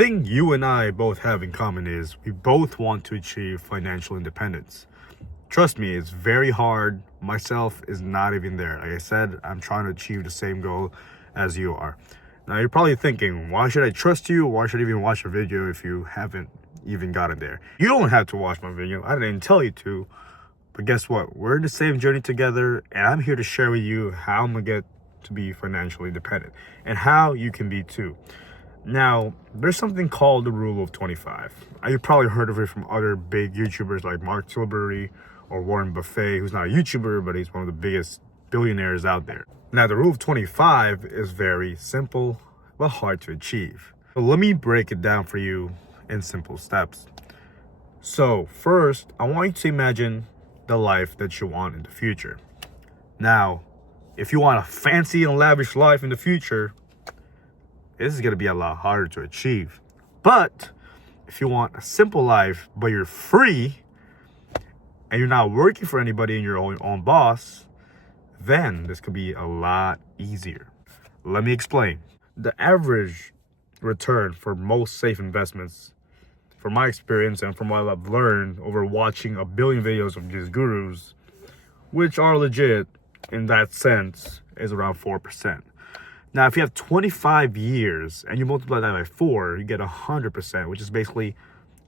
thing you and I both have in common is we both want to achieve financial independence. Trust me, it's very hard. Myself is not even there. Like I said, I'm trying to achieve the same goal as you are. Now you're probably thinking, why should I trust you? Why should I even watch a video if you haven't even gotten there? You don't have to watch my video. I didn't tell you to. But guess what? We're in the same journey together, and I'm here to share with you how I'm gonna get to be financially independent and how you can be too. Now, there's something called the rule of 25. You've probably heard of it from other big YouTubers like Mark Tilbury or Warren Buffett, who's not a YouTuber, but he's one of the biggest billionaires out there. Now, the rule of 25 is very simple, but hard to achieve. So let me break it down for you in simple steps. So first, I want you to imagine the life that you want in the future. Now, if you want a fancy and lavish life in the future, this is going to be a lot harder to achieve. But if you want a simple life, but you're free and you're not working for anybody and you're your own boss, then this could be a lot easier. Let me explain. The average return for most safe investments, from my experience and from what I've learned over watching a billion videos of these gurus, which are legit in that sense, is around 4%. Now, if you have 25 years and you multiply that by 4, you get 100%, which is basically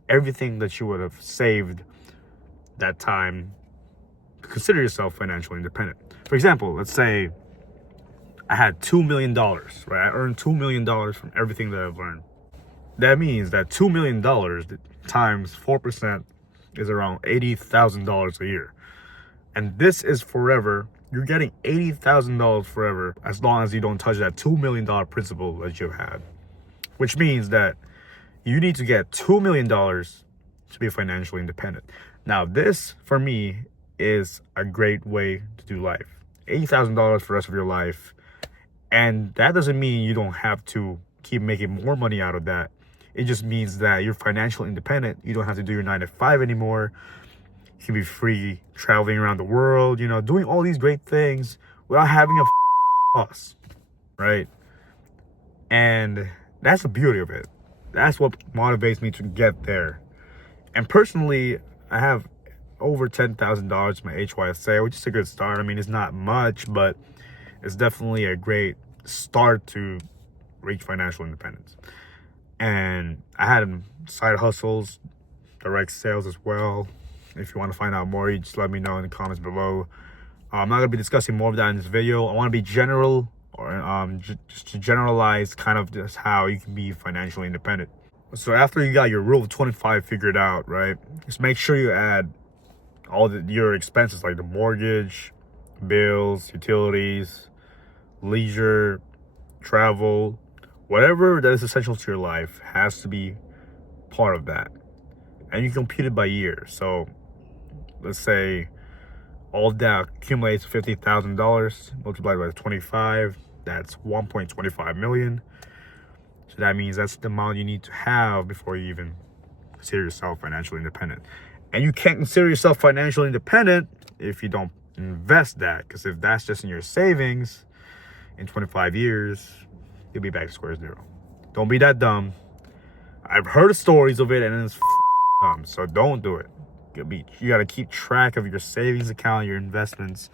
everything that you would have saved that time to consider yourself financially independent. For example, let's say I had $2 million, right? I earned $2 million from everything that I've learned. That means that $2 million times 4% is around $80,000 a year. And this is forever. You're getting $80,000 forever as long as you don't touch that $2 million principal that you had. Which means that you need to get $2 million to be financially independent. Now, this, for me, is a great way to do life. $80,000 for the rest of your life. And that doesn't mean you don't have to keep making more money out of that. It just means that you're financially independent. You don't have to do your 9 to 5 anymore. You can be free traveling around the world, doing all these great things without having a boss, right? And that's the beauty of it. That's what motivates me to get there. And personally, I have over $10,000 in my HYSA, which is a good start. I mean, it's not much, but it's definitely a great start to reach financial independence. And I had side hustles, direct sales as well. If you want to find out more, you just let me know in the comments below. I'm not going to be discussing more of that in this video. I want to be general, or just to generalize kind of just how you can be financially independent. So after you got your rule of 25 figured out, right, just make sure you add all your expenses like the mortgage, bills, utilities, leisure, travel, whatever that is essential to your life has to be part of that. And you compute it by year. So let's say all that accumulates $50,000 multiplied by 25, that's 1.25 million. So that means that's the amount you need to have before you even consider yourself financially independent. And you can't consider yourself financially independent if you don't invest that, because if that's just in your savings, in 25 years, you'll be back to square zero. Don't be that dumb. I've heard of stories of it and it's dumb, so don't do it. You got to keep track of your savings account, your investments.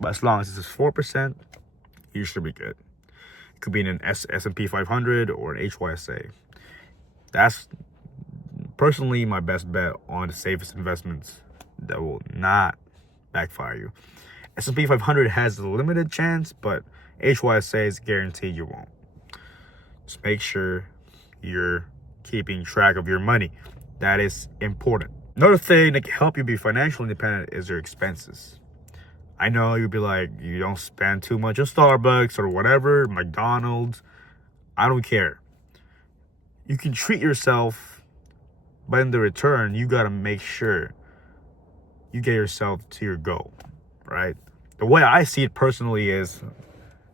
But as long as it's 4%, you should be good. It could be in an S&P 500 or an HYSA. That's personally my best bet on the safest investments that will not backfire you. S&P 500 has a limited chance, but HYSA is guaranteed you won't. Just make sure you're keeping track of your money. That is important. Another thing that can help you be financially independent is your expenses. I know you'll be like, you don't spend too much on Starbucks or whatever, McDonald's. I don't care. You can treat yourself, but in the return, you got to make sure you get yourself to your goal, right? The way I see it personally is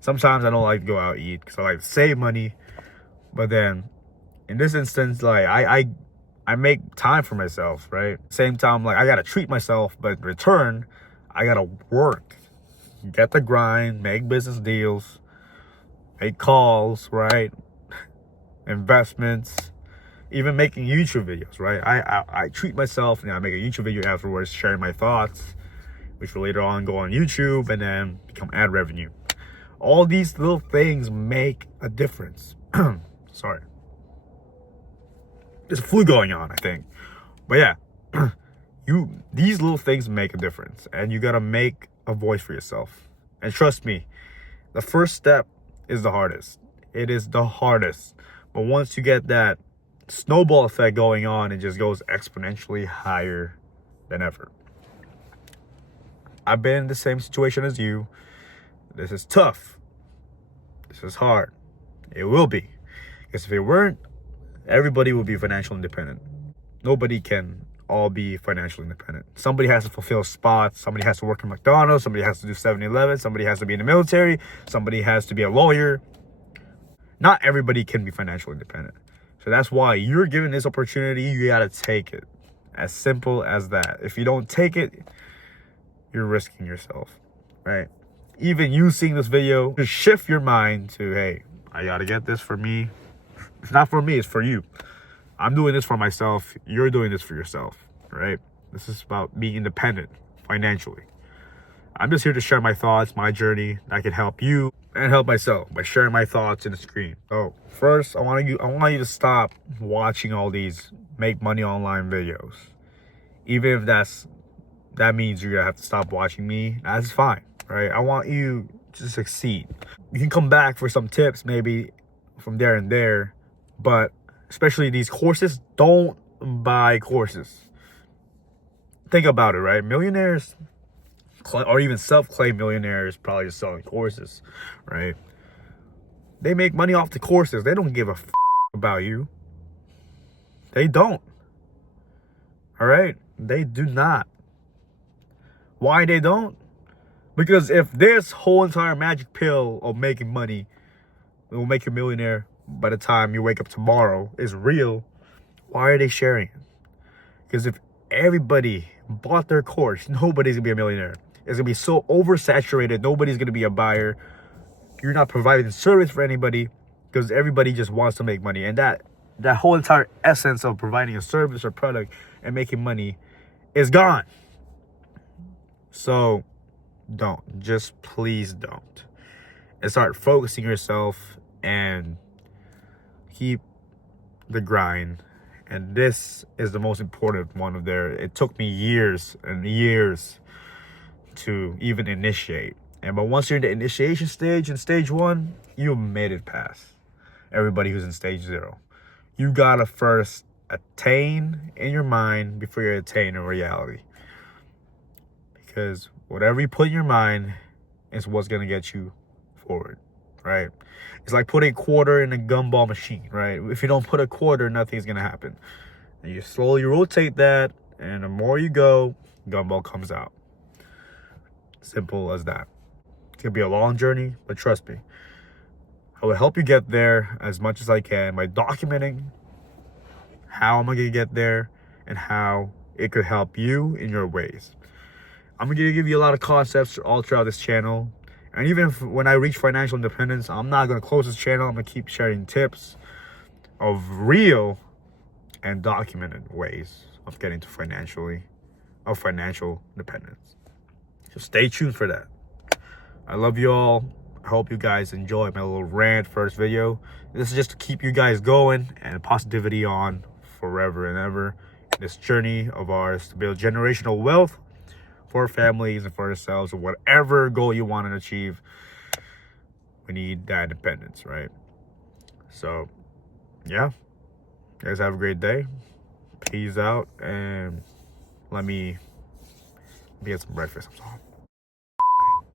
sometimes I don't like to go out and eat because I like to save money. But then in this instance, like I make time for myself, right? Same time, like I gotta treat myself, but in return, I gotta work, get the grind, make business deals, make calls, right? Investments, even making YouTube videos, right? I treat myself and I make a YouTube video afterwards, sharing my thoughts, which will later on go on YouTube and then become ad revenue. All these little things make a difference. Sorry. There's a flu going on, I think. But yeah, these little things make a difference, and you gotta make a voice for yourself. And trust me, the first step is the hardest. It is the hardest. But once you get that snowball effect going on, it just goes exponentially higher than ever. I've been in the same situation as you. This is tough. This is hard. It will be. Because if it weren't, everybody would be financially independent. Nobody can all be financially independent. Somebody has to fulfill spots. Somebody has to work in McDonald's. Somebody has to do 7-Eleven. Somebody has to be in the military. Somebody has to be a lawyer. Not everybody can be financially independent. So that's why you're given this opportunity. You gotta take it. As simple as that. If you don't take it, you're risking yourself, right? Even you seeing this video, just shift your mind to, hey, I gotta get this for me. It's not for me, it's for you. I'm doing this for myself. You're doing this for yourself, right? This is about being independent financially. I'm just here to share my thoughts, my journey. I can help you and help myself by sharing my thoughts in the screen. So first, I want you to stop watching all these make money online videos. Even if that means you're gonna have to stop watching me, that's fine, right? I want you to succeed. You can come back for some tips maybe from there and there, but especially these courses, don't buy courses. Think about it, right? Millionaires, or even self-claimed millionaires, probably just selling courses, right? They make money off the courses. They don't give a about you. They don't. All right? They do not. Why they don't? Because if this whole entire magic pill of making money will make you a millionaire by the time you wake up tomorrow is real, why are they sharing it? Because if everybody bought their course, nobody's gonna be a millionaire. It's gonna be so oversaturated, nobody's gonna be a buyer. You're not providing service for anybody because everybody just wants to make money. And that whole entire essence of providing a service or product and making money is gone. So don't. Just please don't. And start focusing yourself and keep the grind. And this is the most important one of there. It took me years and years to even initiate. But once you're in the initiation stage, in stage 1, you made it past everybody who's in stage 0. You gotta first attain in your mind before you attain in reality. Because whatever you put in your mind is what's gonna get you forward, right? It's like putting a quarter in a gumball machine, right? If you don't put a quarter, nothing's gonna happen. And you slowly rotate that, and the more you go, gumball comes out. Simple as that. It's gonna be a long journey, but trust me, I will help you get there as much as I can by documenting how am I gonna get there and how it could help you in your ways. I'm gonna give you a lot of concepts all throughout this channel. And even if when I reach financial independence, I'm not gonna close this channel. I'm gonna keep sharing tips of real and documented ways of getting to financial independence. So stay tuned for that. I love you all. I hope you guys enjoyed my little rant first video. This is just to keep you guys going and positivity on forever and ever. This journey of ours to build generational wealth for our families and for ourselves, or whatever goal you want to achieve. We need that independence, right? So, yeah. You guys have a great day. Peace out, and let me get some breakfast. I'm sorry.